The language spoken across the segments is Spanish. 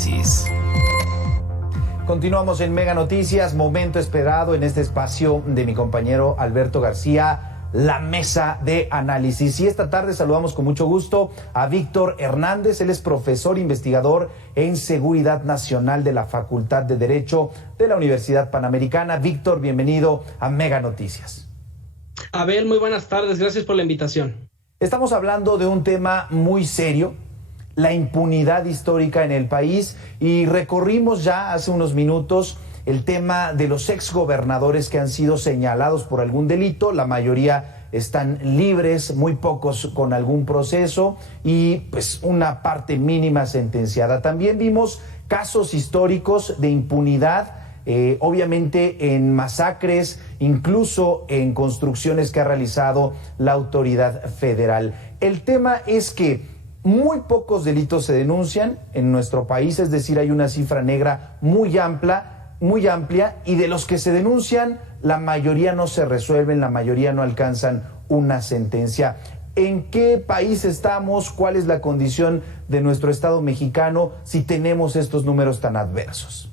Análisis. Continuamos en Mega Noticias, momento esperado en este espacio de mi compañero Alberto García, la mesa de análisis. Y esta tarde saludamos con mucho gusto a Víctor Hernández. Él es profesor investigador en Seguridad Nacional de la Facultad de Derecho de la Universidad Panamericana. Víctor, bienvenido a Mega Noticias. Abel, muy buenas tardes, gracias por la invitación. Estamos hablando de un tema muy serio, la impunidad histórica en el país, y recorrimos ya hace unos minutos el tema de los exgobernadores que han sido señalados por algún delito. La mayoría están libres, muy pocos con algún proceso y pues una parte mínima sentenciada. También vimos casos históricos de impunidad, obviamente en masacres, incluso en construcciones que ha realizado la autoridad federal. El tema es que muy pocos delitos se denuncian en nuestro país, es decir, hay una cifra negra muy amplia, y de los que se denuncian, la mayoría no se resuelven, la mayoría no alcanzan una sentencia. ¿En qué país estamos? ¿Cuál es la condición de nuestro Estado mexicano si tenemos estos números tan adversos?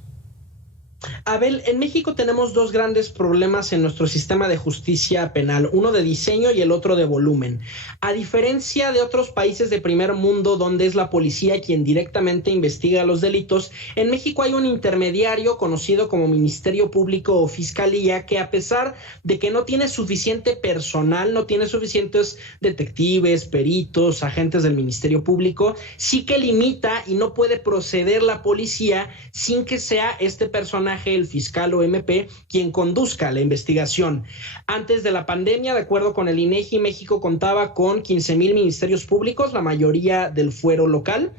Abel, en México tenemos dos grandes problemas en nuestro sistema de justicia penal, uno de diseño y el otro de volumen. A diferencia de otros países de primer mundo donde es la policía quien directamente investiga los delitos, en México hay un intermediario conocido como Ministerio Público o Fiscalía que, a pesar de que no tiene suficiente personal, no tiene suficientes detectives, peritos, agentes del Ministerio Público, sí que limita y no puede proceder la policía sin que sea este personaje, el fiscal o MP, quien conduzca la investigación. Antes de la pandemia, de acuerdo con el INEGI, México contaba con 15,000 ministerios públicos, la mayoría del fuero local,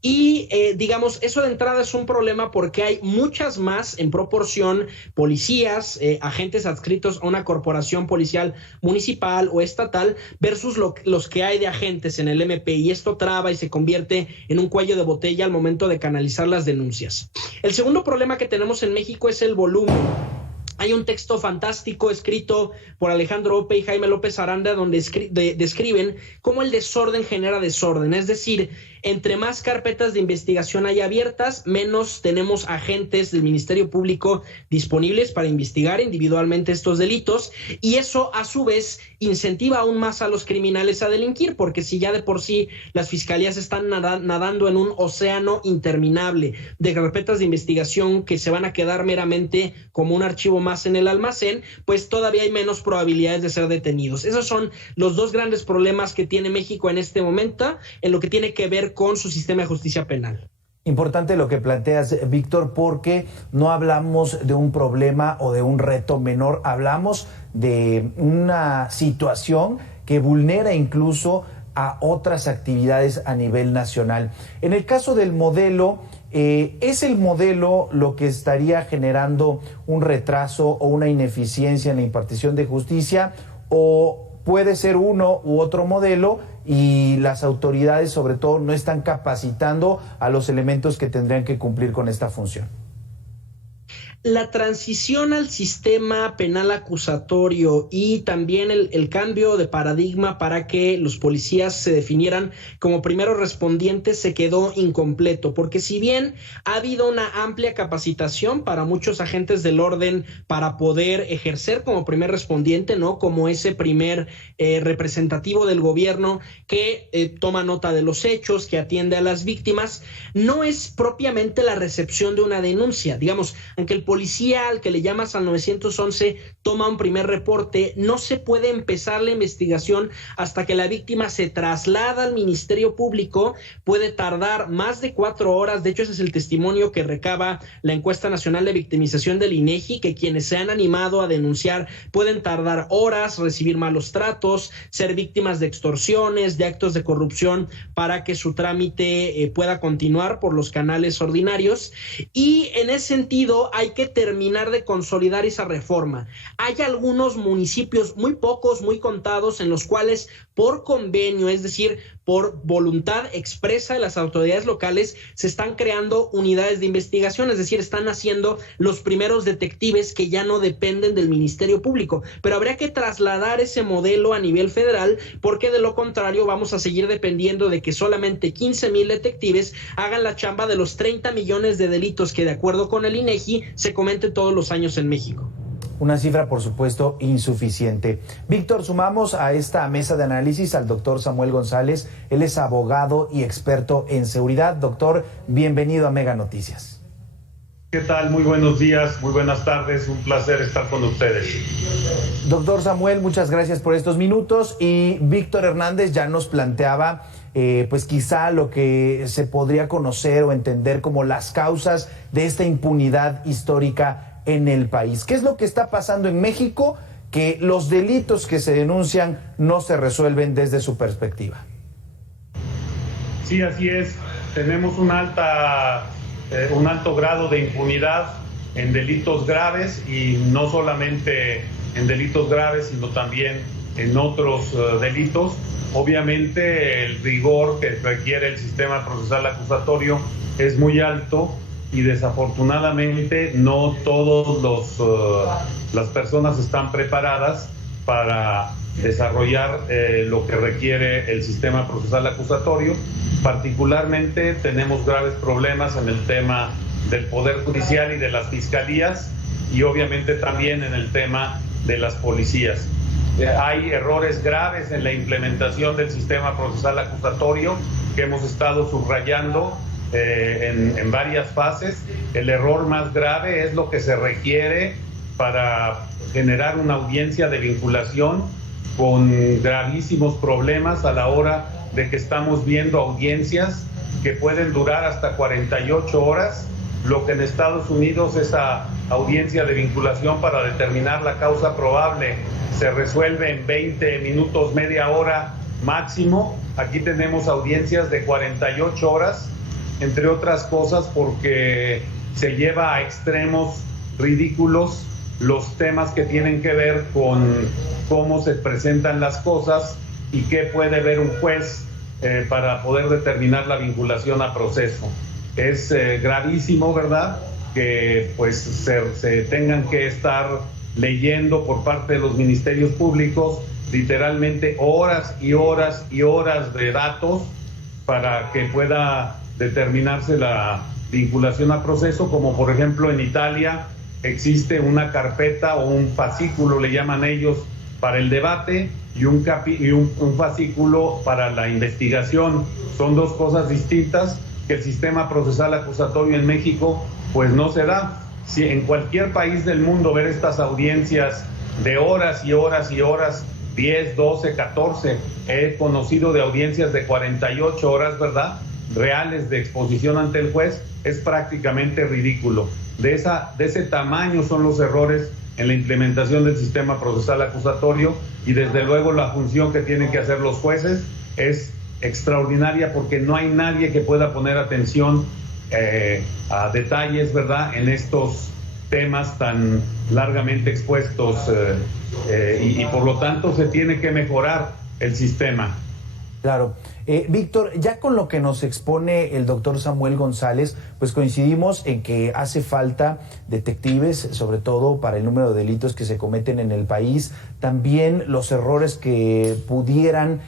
y digamos, eso de entrada es un problema porque hay muchas más en proporción policías, agentes adscritos a una corporación policial municipal o estatal versus los que hay de agentes en el MP, y esto traba y se convierte en un cuello de botella al momento de canalizar las denuncias. El segundo problema que tenemos en México es el volumen. Hay un texto fantástico escrito por Alejandro Ope y Jaime López Aranda donde describen cómo el desorden genera desorden, es decir, entre más carpetas de investigación hay abiertas, menos tenemos agentes del Ministerio Público disponibles para investigar individualmente estos delitos, y eso a su vez incentiva aún más a los criminales a delinquir, porque si ya de por sí las fiscalías están nadando en un océano interminable de carpetas de investigación que se van a quedar meramente como un archivo más en el almacén, pues todavía hay menos probabilidades de ser detenidos. Esos son los dos grandes problemas que tiene México en este momento en lo que tiene que ver con su sistema de justicia penal. Importante lo que planteas, Víctor, porque no hablamos de un problema o de un reto menor, hablamos de una situación que vulnera incluso a otras actividades a nivel nacional. En el caso del modelo, ¿es el modelo lo que estaría generando un retraso o una ineficiencia en la impartición de justicia, o puede ser uno u otro modelo y las autoridades sobre todo no están capacitando a los elementos que tendrían que cumplir con esta función? La transición al sistema penal acusatorio y también el cambio de paradigma para que los policías se definieran como primeros respondientes se quedó incompleto, porque si bien ha habido una amplia capacitación para muchos agentes del orden para poder ejercer como primer respondiente, ¿no? Como ese primer representativo del gobierno que toma nota de los hechos, que atiende a las víctimas, no es propiamente la recepción de una denuncia. Digamos, aunque el policía al que le llamas al 911 toma un primer reporte, no se puede empezar la investigación hasta que la víctima se traslada al Ministerio Público. Puede tardar más de 4 horas. De hecho, ese es el testimonio que recaba la encuesta nacional de victimización del INEGI, que quienes se han animado a denunciar pueden tardar horas, recibir malos tratos, ser víctimas de extorsiones, de actos de corrupción, para que su trámite pueda continuar por los canales ordinarios. Y en ese sentido hay que terminar de consolidar esa reforma. Hay algunos municipios, muy pocos, muy contados, en los cuales por convenio, es decir, por voluntad expresa de las autoridades locales, se están creando unidades de investigación, es decir, están haciendo los primeros detectives que ya no dependen del Ministerio Público. Pero habría que trasladar ese modelo a nivel federal, porque de lo contrario vamos a seguir dependiendo de que solamente 15,000 detectives hagan la chamba de los 30 millones de delitos que, de acuerdo con el INEGI, se cometen todos los años en México. Una cifra, por supuesto, insuficiente. Víctor, sumamos a esta mesa de análisis al doctor Samuel González. Él es abogado y experto en seguridad. Doctor, bienvenido a Mega Noticias. ¿Qué tal? Muy buenos días, muy buenas tardes. Un placer estar con ustedes. Doctor Samuel, muchas gracias por estos minutos. Y Víctor Hernández ya nos planteaba, pues quizá lo que se podría conocer o entender como las causas de esta impunidad histórica en el país. ¿Qué es lo que está pasando en México? Que los delitos que se denuncian no se resuelven desde su perspectiva. Sí, así es. Tenemos un alto grado de impunidad en delitos graves, y no solamente en delitos graves, sino también en otros delitos. Obviamente el rigor que requiere el sistema procesal acusatorio es muy alto, y desafortunadamente no todas las personas están preparadas para desarrollar lo que requiere el sistema procesal acusatorio. Particularmente tenemos graves problemas en el tema del Poder Judicial y de las fiscalías, y obviamente también en el tema de las policías. Hay errores graves en la implementación del sistema procesal acusatorio que hemos estado subrayando en varias fases. El error más grave es lo que se requiere para generar una audiencia de vinculación, con gravísimos problemas a la hora de que estamos viendo audiencias que pueden durar hasta 48 horas, lo que en Estados Unidos esa audiencia de vinculación para determinar la causa probable se resuelve en 20 minutos, media hora máximo. Aquí tenemos audiencias de 48 horas, entre otras cosas porque se lleva a extremos ridículos los temas que tienen que ver con cómo se presentan las cosas y qué puede ver un juez para poder determinar la vinculación a proceso. Es gravísimo, ¿verdad?, que pues se tengan que estar leyendo por parte de los ministerios públicos literalmente horas y horas y horas de datos para que pueda determinarse la vinculación a proceso, como por ejemplo en Italia existe una carpeta o un fascículo, le llaman ellos, para el debate, y un fascículo para la investigación. Son dos cosas distintas que el sistema procesal acusatorio en México pues no se da. Si en cualquier país del mundo ver estas audiencias de horas y horas y horas, 10, 12, 14, he conocido de audiencias de 48 horas, ¿verdad?, reales de exposición ante el juez, es prácticamente ridículo. De ese tamaño son los errores en la implementación del sistema procesal acusatorio, y desde luego la función que tienen que hacer los jueces es extraordinaria, porque no hay nadie que pueda poner atención a detalles, ¿verdad?, en estos temas tan largamente expuestos, y por lo tanto se tiene que mejorar el sistema. Claro. Víctor, ya con lo que nos expone el doctor Samuel González, pues coincidimos en que hace falta detectives, sobre todo para el número de delitos que se cometen en el país, también los errores que pudieran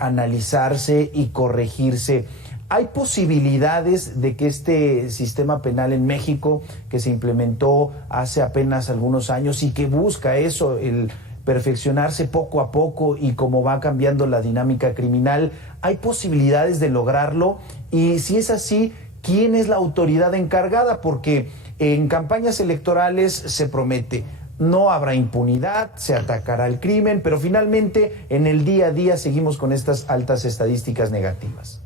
analizarse y corregirse. ¿Hay posibilidades de que este sistema penal en México, que se implementó hace apenas algunos años y que busca eso, el perfeccionarse poco a poco y cómo va cambiando la dinámica criminal, hay posibilidades de lograrlo? Y si es así, ¿quién es la autoridad encargada? Porque en campañas electorales se promete: no habrá impunidad, se atacará el crimen, pero finalmente en el día a día seguimos con estas altas estadísticas negativas.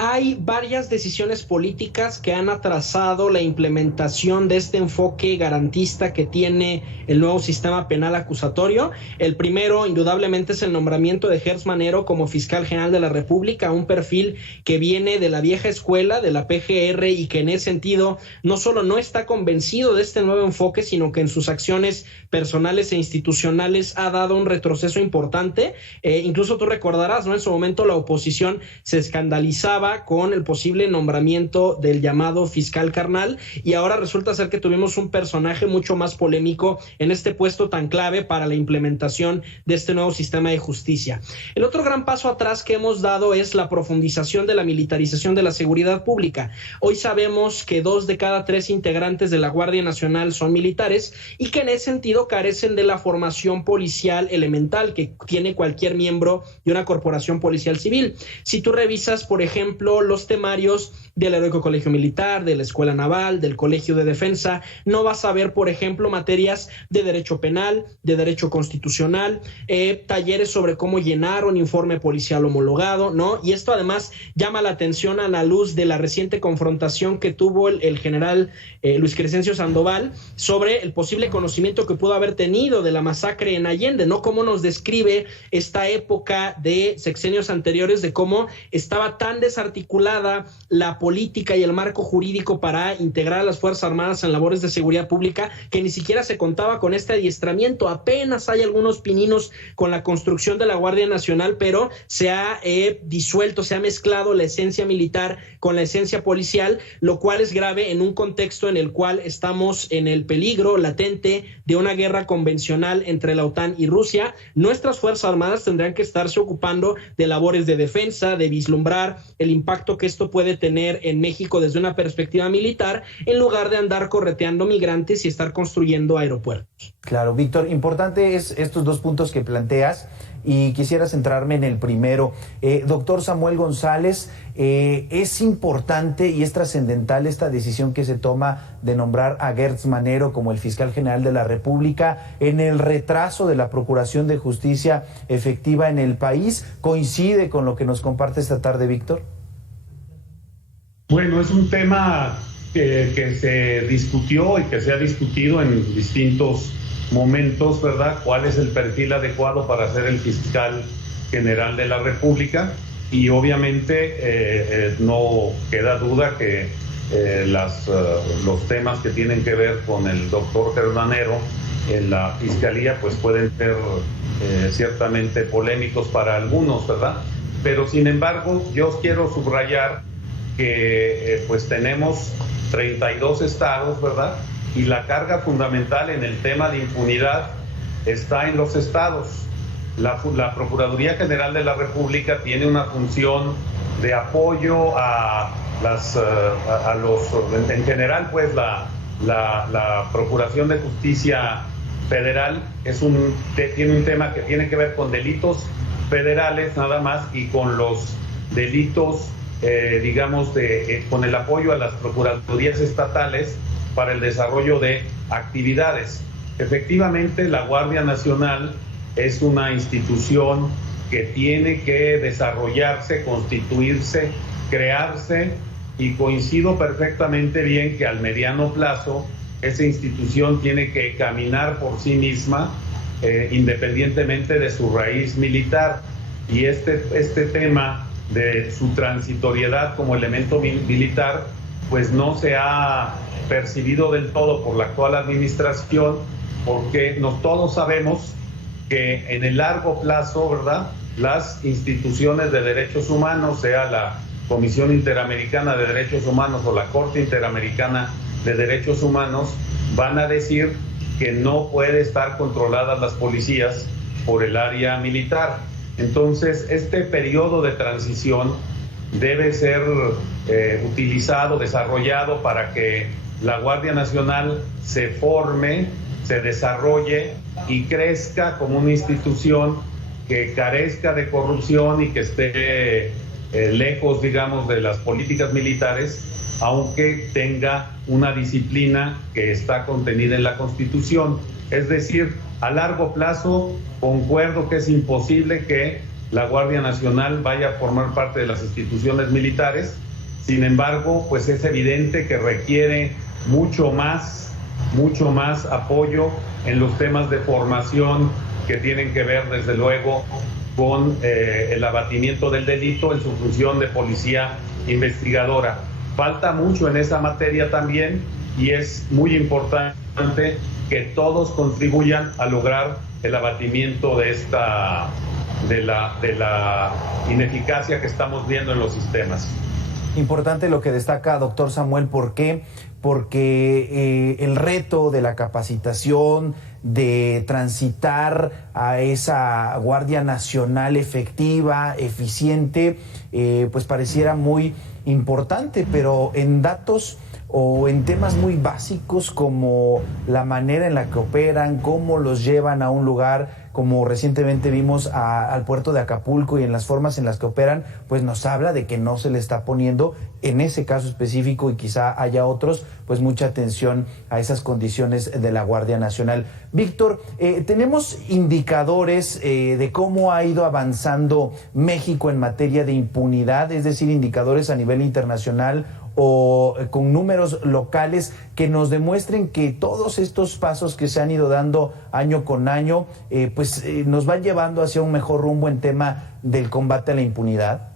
Hay varias decisiones políticas que han atrasado la implementación de este enfoque garantista que tiene el nuevo sistema penal acusatorio. El primero, indudablemente, es el nombramiento de Gertz Manero como fiscal general de la República, un perfil que viene de la vieja escuela, de la PGR, y que en ese sentido no solo no está convencido de este nuevo enfoque, sino que en sus acciones personales e institucionales ha dado un retroceso importante. Incluso tú recordarás, ¿no? En su momento la oposición se escandalizaba con el posible nombramiento del llamado fiscal carnal, y ahora resulta ser que tuvimos un personaje mucho más polémico en este puesto tan clave para la implementación de este nuevo sistema de justicia. El otro gran paso atrás que hemos dado es la profundización de la militarización de la seguridad pública. Hoy sabemos que 2 de cada 3 integrantes de la Guardia Nacional son militares y que en ese sentido carecen de la formación policial elemental que tiene cualquier miembro de una corporación policial civil. Si tú revisas, por ejemplo, los temarios del Heroico Colegio Militar, de la Escuela Naval, del Colegio de Defensa, no vas a ver, por ejemplo, materias de derecho penal, de derecho constitucional, talleres sobre cómo llenar un informe policial homologado, ¿no? Y esto además llama la atención a la luz de la reciente confrontación que tuvo el general Luis Crescencio Sandoval sobre el posible conocimiento que pudo haber tenido de la masacre en Allende, ¿no? Cómo nos describe esta época de sexenios anteriores, de cómo estaba tan desarticulada la política y el marco jurídico para integrar a las Fuerzas Armadas en labores de seguridad pública, que ni siquiera se contaba con este adiestramiento. Apenas hay algunos pininos con la construcción de la Guardia Nacional, pero se ha disuelto, se ha mezclado la esencia militar con la esencia policial, lo cual es grave en un contexto en el cual estamos en el peligro latente de una guerra convencional entre la OTAN y Rusia. Nuestras Fuerzas Armadas tendrán que estarse ocupando de labores de defensa, de vislumbrar el impacto que esto puede tener en México desde una perspectiva militar, en lugar de andar correteando migrantes y estar construyendo aeropuertos. Claro, Víctor, importante es estos 2 puntos que planteas, y quisiera centrarme en el primero. Doctor Samuel González, es importante y es trascendental esta decisión que se toma de nombrar a Gertz Manero como el fiscal general de la República en el retraso de la Procuración de Justicia efectiva en el país. ¿Coincide con lo que nos comparte esta tarde, Víctor? Bueno, es un tema que se discutió y que se ha discutido en distintos momentos, ¿verdad? ¿Cuál es el perfil adecuado para ser el fiscal general de la República? Y obviamente no queda duda que los temas que tienen que ver con el doctor Gertz Manero en la Fiscalía pues pueden ser ciertamente polémicos para algunos, ¿verdad? Pero sin embargo yo quiero subrayar que pues tenemos 32 estados, ¿verdad? Y la carga fundamental en el tema de impunidad está en los estados. La Procuraduría General de la República tiene una función de apoyo en general, pues la Procuración de Justicia Federal tiene un tema que tiene que ver con delitos federales nada más, y con los delitos con el apoyo a las procuradurías estatales para el desarrollo de actividades. Efectivamente, la Guardia Nacional es una institución que tiene que desarrollarse, constituirse, crearse, y coincido perfectamente bien que al mediano plazo esa institución tiene que caminar por sí misma, independientemente de su raíz militar. Y este tema de su transitoriedad como elemento militar, pues no se ha percibido del todo por la actual administración, porque todos sabemos que en el largo plazo, ¿verdad?, las instituciones de derechos humanos, sea la Comisión Interamericana de Derechos Humanos o la Corte Interamericana de Derechos Humanos, van a decir que no puede estar controladas las policías por el área militar. Entonces, este periodo de transición debe ser utilizado, desarrollado para que la Guardia Nacional se forme, se desarrolle y crezca como una institución que carezca de corrupción y que esté lejos, digamos, de las políticas militares, aunque tenga una disciplina que está contenida en la Constitución. Es decir, a largo plazo concuerdo que es imposible que la Guardia Nacional vaya a formar parte de las instituciones militares. Sin embargo, pues es evidente que requiere mucho más apoyo en los temas de formación que tienen que ver, desde luego, con el abatimiento del delito en su función de policía investigadora. Falta mucho en esa materia también, y es muy importante que todos contribuyan a lograr el abatimiento de la ineficacia que estamos viendo en los sistemas. Importante lo que destaca, doctor Samuel. ¿Por qué? Porque el reto de la capacitación, de transitar a esa Guardia Nacional efectiva, eficiente, pues pareciera muy importante, pero en datos o en temas muy básicos como la manera en la que operan, cómo los llevan a un lugar, como recientemente vimos al puerto de Acapulco, y en las formas en las que operan, pues nos habla de que no se le está poniendo, en ese caso específico, y quizá haya otros, pues mucha atención a esas condiciones de la Guardia Nacional. Víctor, tenemos indicadores de cómo ha ido avanzando México en materia de impunidad, es decir, indicadores a nivel internacional o con números locales que nos demuestren que todos estos pasos que se han ido dando año con año, nos van llevando hacia un mejor rumbo en tema del combate a la impunidad?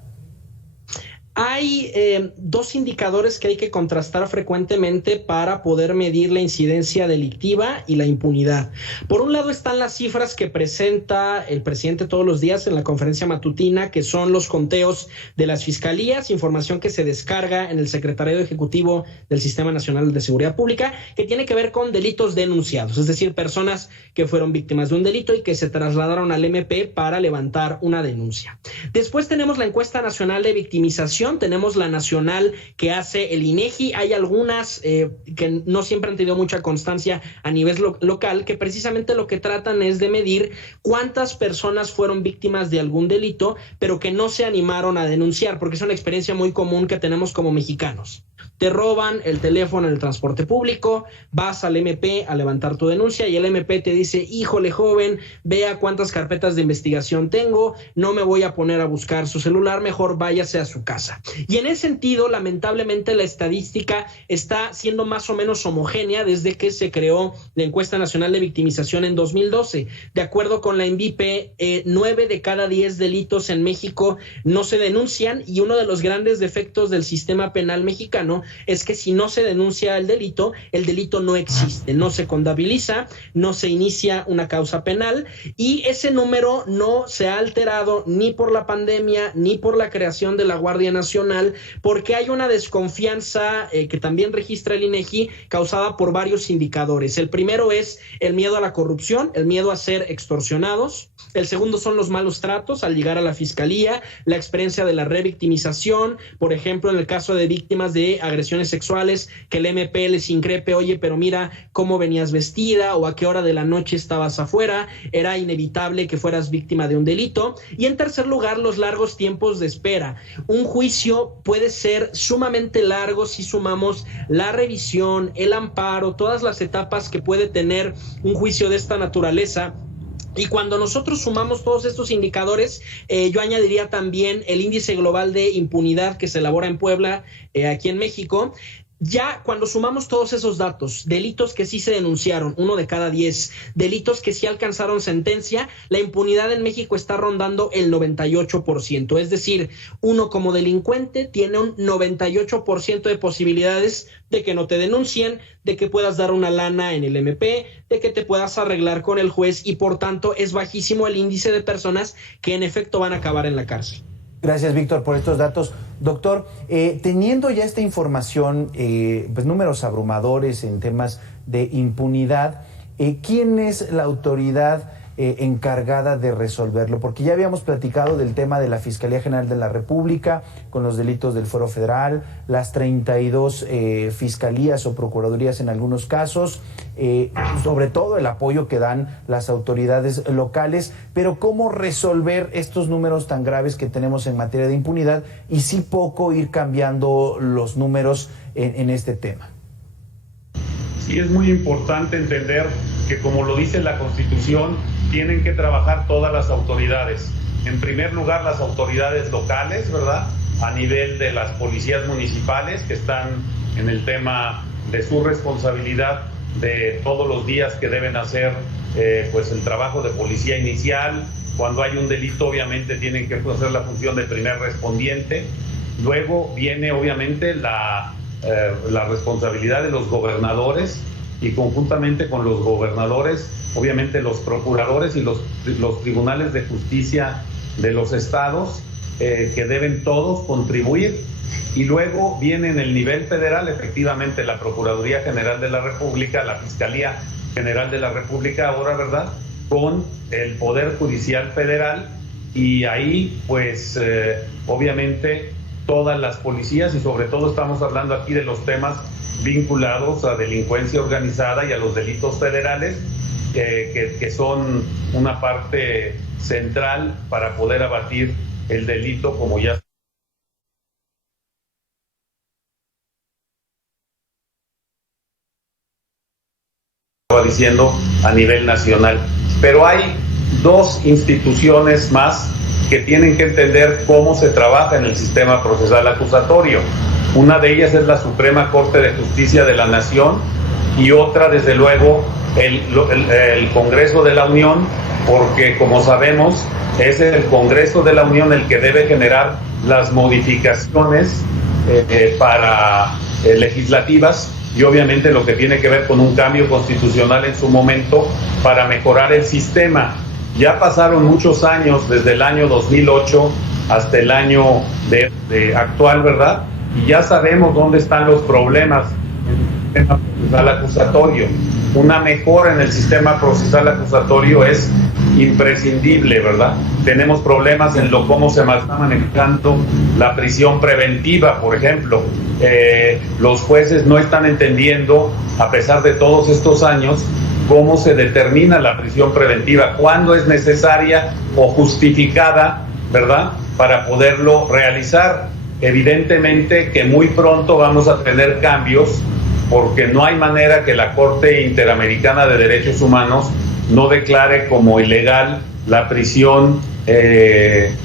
Hay dos indicadores que hay que contrastar frecuentemente para poder medir la incidencia delictiva y la impunidad. Por un lado están las cifras que presenta el presidente todos los días en la conferencia matutina, que son los conteos de las fiscalías, información que se descarga en el Secretariado Ejecutivo del Sistema Nacional de Seguridad Pública, que tiene que ver con delitos denunciados, es decir, personas que fueron víctimas de un delito y que se trasladaron al MP para levantar una denuncia. Después tenemos la encuesta nacional de victimización, tenemos la nacional que hace el INEGI, hay algunas que no siempre han tenido mucha constancia a nivel local, que precisamente lo que tratan es de medir cuántas personas fueron víctimas de algún delito, pero que no se animaron a denunciar, porque es una experiencia muy común que tenemos como mexicanos. Te roban el teléfono en el transporte público, vas al MP a levantar tu denuncia y el MP te dice: híjole, joven, vea cuántas carpetas de investigación tengo, no me voy a poner a buscar su celular, mejor váyase a su casa. Y en ese sentido, lamentablemente, la estadística está siendo más o menos homogénea desde que se creó la Encuesta Nacional de Victimización en 2012. De acuerdo con la INVIPE, 9 de cada 10 delitos en México no se denuncian, y uno de los grandes defectos del sistema penal mexicano es que si no se denuncia el delito no existe, no se contabiliza, no se inicia una causa penal, y ese número no se ha alterado ni por la pandemia ni por la creación de la Guardia Nacional, porque hay una desconfianza que también registra el INEGI, causada por varios indicadores. El primero es el miedo a la corrupción, el miedo a ser extorsionados. El segundo son los malos tratos al llegar a la fiscalía, la experiencia de la revictimización, por ejemplo, en el caso de víctimas de agresiones sexuales, que el MP les increpe: oye, pero mira cómo venías vestida, o a qué hora de la noche estabas afuera, era inevitable que fueras víctima de un delito. Y en tercer lugar, los largos tiempos de espera. Un juicio puede ser sumamente largo si sumamos la revisión, el amparo, todas las etapas que puede tener un juicio de esta naturaleza. Y cuando nosotros sumamos todos estos indicadores, yo añadiría también el índice global de impunidad que se elabora en Puebla, aquí en México. Ya cuando sumamos todos esos datos, delitos que sí se denunciaron, 1 de cada 10, delitos que sí alcanzaron sentencia, la impunidad en México está rondando el 98%. Es decir, uno como delincuente tiene un 98% de posibilidades de que no te denuncien, de que puedas dar una lana en el MP, de que te puedas arreglar con el juez, y por tanto es bajísimo el índice de personas que en efecto van a acabar en la cárcel. Gracias, Víctor, por estos datos. Doctor, teniendo ya esta información, números abrumadores en temas de impunidad, ¿quién es la autoridad encargada de resolverlo? Porque ya habíamos platicado del tema de la Fiscalía General de la República con los delitos del Fuero Federal, las 32 fiscalías o procuradurías en algunos casos, sobre todo el apoyo que dan las autoridades locales, pero ¿cómo resolver estos números tan graves que tenemos en materia de impunidad y sí poco ir cambiando los números en este tema? Sí, es muy importante entender que, como lo dice la Constitución, tienen que trabajar todas las autoridades. en primer lugar, las autoridades locales, ¿verdad? A nivel de las policías municipales que están en el tema de su responsabilidad de todos los días que deben hacer pues el trabajo de policía inicial. Cuando hay un delito, obviamente tienen que hacer la función de primer respondiente. Luego viene obviamente la responsabilidad de los gobernadores, y conjuntamente con los gobernadores, obviamente los procuradores y los tribunales de justicia de los estados, que deben todos contribuir. Y luego viene en el nivel federal, efectivamente, la Procuraduría General de la República, la Fiscalía General de la República ahora, ¿verdad?, con el Poder Judicial Federal, y ahí, pues, obviamente, todas las policías, y sobre todo estamos hablando aquí de los temas vinculados a delincuencia organizada y a los delitos federales, que son una parte central para poder abatir el delito, como ya estaba diciendo, a nivel nacional. Pero hay dos instituciones más que tienen que entender cómo se trabaja en el sistema procesal acusatorio. Una de ellas es la Suprema Corte de Justicia de la Nación, y otra, desde luego, el Congreso de la Unión, porque, como sabemos, es el Congreso de la Unión el que debe generar las modificaciones legislativas, y obviamente lo que tiene que ver con un cambio constitucional en su momento para mejorar el sistema. Ya pasaron muchos años, desde el año 2008 hasta el año actual, ¿verdad? Y ya sabemos dónde están los problemas en el sistema procesal acusatorio. Una mejora en el sistema procesal acusatorio es imprescindible, ¿verdad? Tenemos problemas en cómo se está manejando la prisión preventiva, por ejemplo. Los jueces no están entendiendo, a pesar de todos estos años, cómo se determina la prisión preventiva, cuándo es necesaria o justificada, ¿verdad?, para poderlo realizar. Evidentemente que muy pronto vamos a tener cambios, porque no hay manera que la Corte Interamericana de Derechos Humanos no declare como ilegal la prisión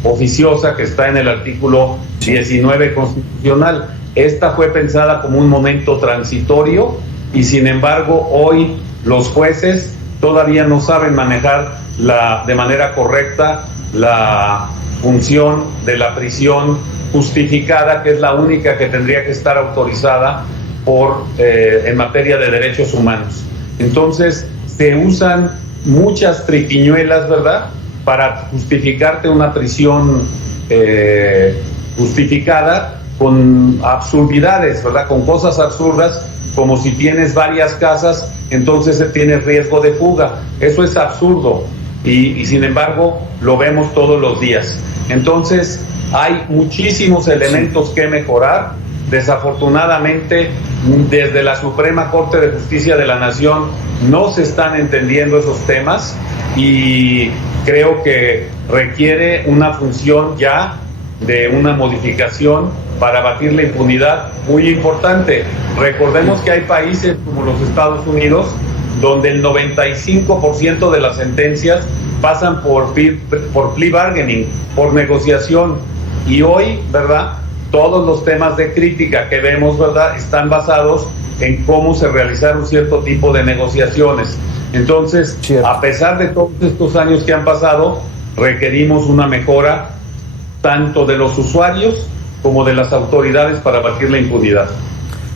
oficiosa que está en el artículo 19 constitucional. Esta fue pensada como un momento transitorio, y sin embargo hoy los jueces todavía no saben manejar de manera correcta la función de la prisión justificada, que es la única que tendría que estar autorizada en materia de derechos humanos. Entonces se usan muchas triquiñuelas, ¿verdad?, para justificarte una prisión justificada con absurdidades, ¿verdad?, con cosas absurdas, como si tienes varias casas, entonces tienes riesgo de fuga. Eso es absurdo, y sin embargo lo vemos todos los días. Entonces hay muchísimos elementos que mejorar. Desafortunadamente, desde la Suprema Corte de Justicia de la Nación no se están entendiendo esos temas, y creo que requiere una función ya de una modificación para abatir la impunidad muy importante. Recordemos que hay países como los Estados Unidos donde el 95% de las sentencias pasan por plea bargaining, por negociación, y hoy, ¿verdad?, todos los temas de crítica que vemos, ¿verdad?, están basados en cómo se realizaron cierto tipo de negociaciones. Entonces, a pesar de todos estos años que han pasado, requerimos una mejora tanto de los usuarios como de las autoridades para abatir la impunidad.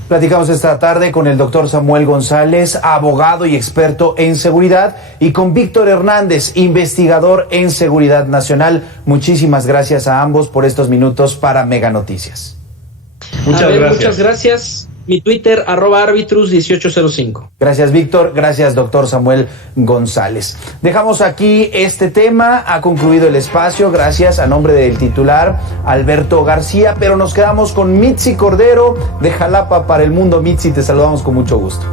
Platicamos esta tarde con el doctor Samuel González, abogado y experto en seguridad, y con Víctor Hernández, investigador en seguridad nacional. Muchísimas gracias a ambos por estos minutos para Mega Noticias. Muchas gracias. Mi Twitter, @arbitrus1805. Gracias, Víctor. Gracias, doctor Samuel González. Dejamos aquí este tema. Ha concluido el espacio. Gracias a nombre del titular, Alberto García. Pero nos quedamos con Mitzi Cordero de Jalapa para el Mundo. Mitzi, te saludamos con mucho gusto.